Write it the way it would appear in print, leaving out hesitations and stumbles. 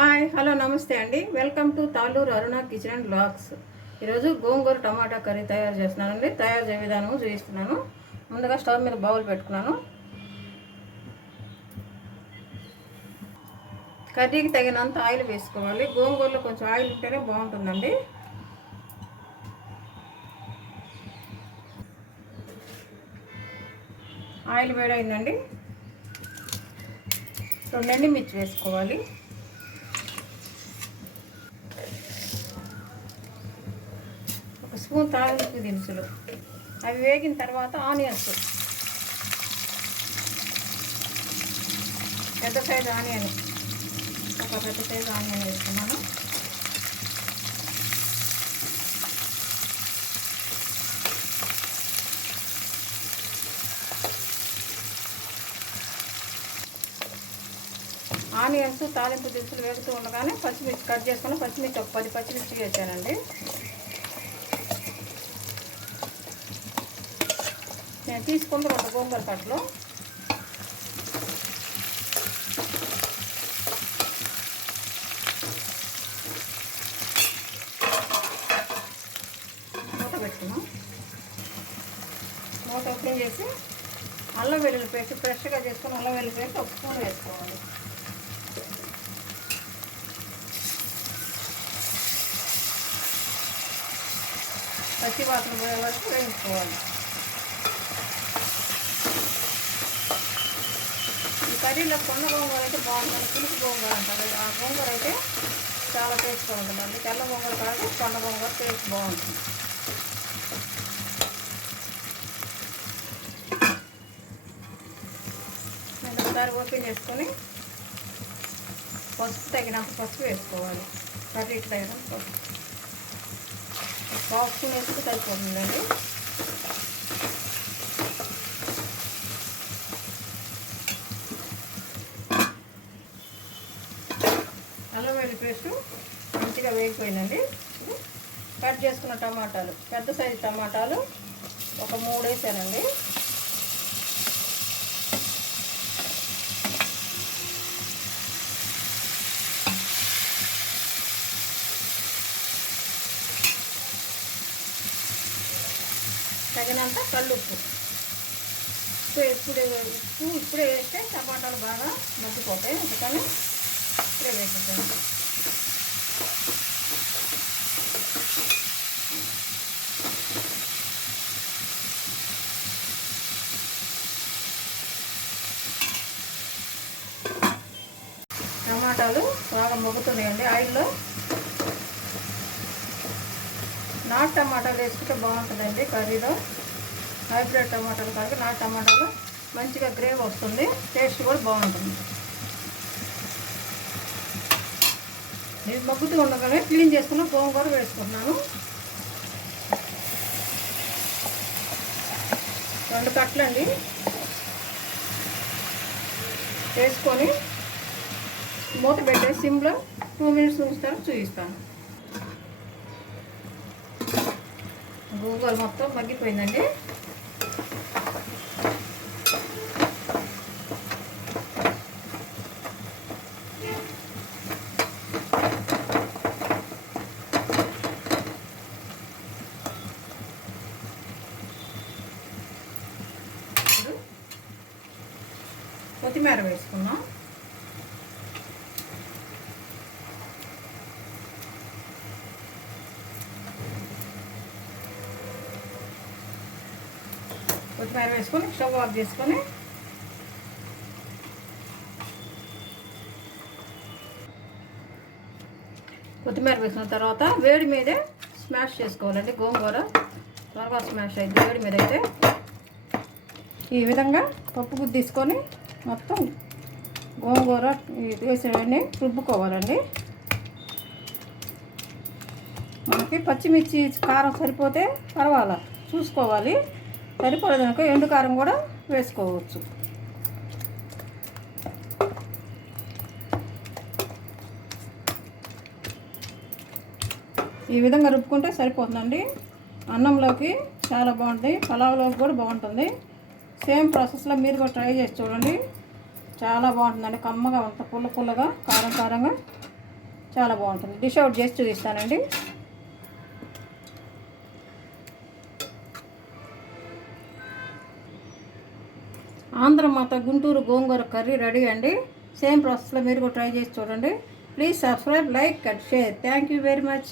Hi hello namaste అండి. Welcome to Talluru Aruna kitchen and blogs. ఈరోజు గోంగూర టమాటా కర్రీ తయారు చేస్తున్నానండి. తయారు చేసే విధానం చూపిస్తున్నాను. ముందుగా స్టవ్ మీద బౌల్ పెట్టుకున్నాను. కర్రీకి తగినంత ఆయిల్ వేసుకోవాలి. గోంగూరలో కొంచెం ఆయిల్ ఉంటేనే బాగుంటుందండి. ఆయిల్ వేడైందండి. 2 ఎండుమిర్చి వేసుకోవాలి. ఒక స్పూన్ తాలింపు దినుసులు. అవి వేగిన తర్వాత ఆనియన్స్, పెద్ద సైజు ఆనియన్, ఒక పెద్ద సైజు ఆనియన్ వేసుకున్నాను. ఆనియన్స్ తాలింపు దినుసులు వేగుతూ ఉండగానే పచ్చిమిర్చి కట్ చేసుకుని పచ్చిమిర్చి ఒక 10 పచ్చిమిర్చి వేసానండి. నేను తీసుకుంది 2 గోంగూర కట్టలు. మూత పెట్టుకున్నాం. మూత ఓపెన్ చేసి అల్లం వెల్లుల్లి పేస్ట్ ఫ్రెష్గా చేసుకుని అల్లం వెల్లుల్లి పేస్ట్ 1 స్పూన్ వేసుకోవాలి. పచ్చి వాసన పోయే వరకు వేయించుకోవాలి. ఈ కర్రీలో కొన్న గోంగూర అయితే బాగుంటుంది. పులుసు గోంగూర అంటారు. ఆ గోంగూర అయితే చాలా టేస్ట్గా ఉంటుందండి. తెల్ల గోంగూర కాదు, కొండ గోంగూర టేస్ట్ బాగుంటుంది. నేను ఒకసారి ఓపెన్ చేసుకొని పసుపు తగినంత పసుపు వేసుకోవాలి. కర్రీకి తగినంత పసుపు 1 స్పూన్ వేసుకు సరిపోతుందండి. అల్లం వెల్లుల్లి పేస్ట్ మంచిగా వేగిపోయిందండి. కట్ చేసుకున్న టమాటాలు, పెద్ద సైజు టమాటాలు ఒక 3 వేసానండి. తగినంత కల్లుప్పు. ఇప్పుడే వేస్తే టమాటాలు బాగా మగ్గిపోతాయి. అందుకని ఇప్పుడే వేసేసాను. టమాటాలు బాగా మగ్గుతున్నాయండి ఆయిల్లో. నాటు టమాటాలు వేసుకుంటే బాగుంటుందండి కర్రీలో. హైబ్రిడ్ టమాటాలు కాదు, నాటు టమాటాలు మంచిగా గ్రేవీ వస్తుంది, టేస్ట్ కూడా బాగుంటుంది. ఇది మగ్గుతూ ఉండగానే క్లీన్ చేసుకున్న గోంగూర వేసుకుంటున్నాను. 2 కట్టలండి వేసుకొని మూత పెట్టే సిమ్లో 2 మినిట్స్ ఉంచుతాను, చూపిస్తాను. గోంగూర మొత్తం మగ్గిపోయిందండి. కొత్తిమీర వేసుకున్నాం. కొత్తిమీర వేసుకొని స్టవ్ ఆఫ్ చేసుకొని కొత్తిమీర వేసిన తర్వాత వేడి మీదే స్మాష్ చేసుకోవాలండి. గోంగూర త్వరగా స్మాష్ అయింది వేడి మీద అయితే. ఈ విధంగా పప్పు గుత్తి తీసుకొని మొత్తం గోంగూర వేసేవన్నీ రుబ్బుకోవాలండి. మనకి పచ్చిమిర్చి కారం సరిపోతే పర్వాలా చూసుకోవాలి. సరిపోలేదనుకో ఎండు కారం కూడా వేసుకోవచ్చు. ఈ విధంగా రుబ్బుకుంటే సరిపోతుందండి. అన్నంలోకి చాలా బాగుంటుంది, పలావ్లోకి కూడా బాగుంటుంది. సేమ్ ప్రాసెస్లో మీరు కూడా ట్రై చేసి చూడండి. చాలా బాగుంటుందండి. కమ్మగా ఉంటుంది, పుల్ల పుల్లగా, కారం కారంగా చాలా బాగుంటుంది. డిష్ అవుట్ చేసి చూపిస్తానండి. ఆంధ్రమాత గుంటూరు గోంగూర కర్రీ రెడీ అండి. సేమ్ ప్రాసెస్లో మీరు కూడా ట్రై చేసి చూడండి. Please subscribe, like and share. Thank you very much.